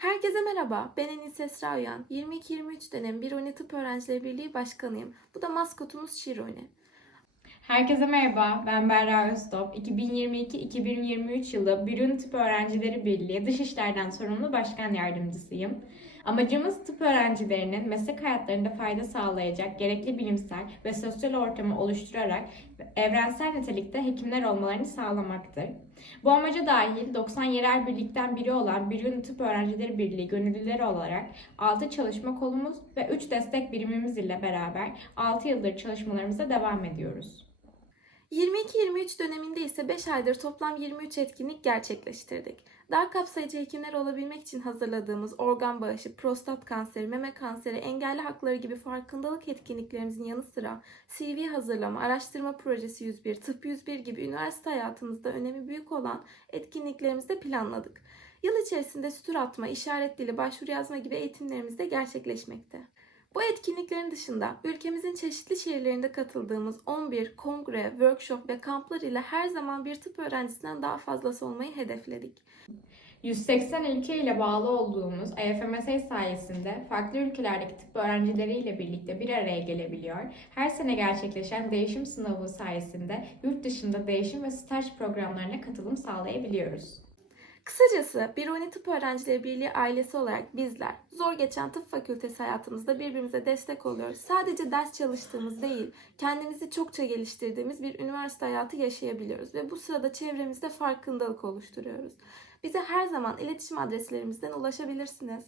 Herkese merhaba, ben Enis Esra Uyan. 22-23 dönem Biruni Tıp Öğrencileri Birliği Başkanıyım. Bu da maskotumuz Şiruni. Herkese merhaba, ben Berra Öztop. 2022-2023 yılı Bürün Tıp Öğrencileri Birliği Dışişlerden sorumlu başkan yardımcısıyım. Amacımız tıp öğrencilerinin meslek hayatlarında fayda sağlayacak gerekli bilimsel ve sosyal ortamı oluşturarak evrensel nitelikte hekimler olmalarını sağlamaktır. Bu amaca dahil 90 yerel birlikten biri olan Bürün Tıp Öğrencileri Birliği gönüllüleri olarak 6 çalışma kolumuz ve 3 destek birimimiz ile beraber 6 yıldır çalışmalarımıza devam ediyoruz. 22-23 döneminde ise 5 aydır toplam 23 etkinlik gerçekleştirdik. Daha kapsayıcı hekimler olabilmek için hazırladığımız organ bağışı, prostat kanseri, meme kanseri, engelli hakları gibi farkındalık etkinliklerimizin yanı sıra CV hazırlama, araştırma projesi 101, tıp 101 gibi üniversite hayatımızda önemi büyük olan etkinliklerimizi de planladık. Yıl içerisinde sütür atma, işaret dili, başvuru yazma gibi eğitimlerimiz de gerçekleşmekte. Bu etkinliklerin dışında ülkemizin çeşitli şehirlerinde katıldığımız 11 kongre, workshop ve kamplar ile her zaman bir tıp öğrencisinden daha fazlası olmayı hedefledik. 180 ülke ile bağlı olduğumuz EFMS sayesinde farklı ülkelerdeki tıp öğrencileriyle birlikte bir araya gelebiliyor. Her sene gerçekleşen değişim sınavı sayesinde yurt dışında değişim ve staj programlarına katılım sağlayabiliyoruz. Kısacası Biruni Tıp Öğrencileri Birliği ailesi olarak bizler zor geçen tıp fakültesi hayatımızda birbirimize destek oluyoruz. Sadece ders çalıştığımız değil, kendimizi çokça geliştirdiğimiz bir üniversite hayatı yaşayabiliyoruz ve bu sırada çevremizde farkındalık oluşturuyoruz. Bize her zaman iletişim adreslerimizden ulaşabilirsiniz.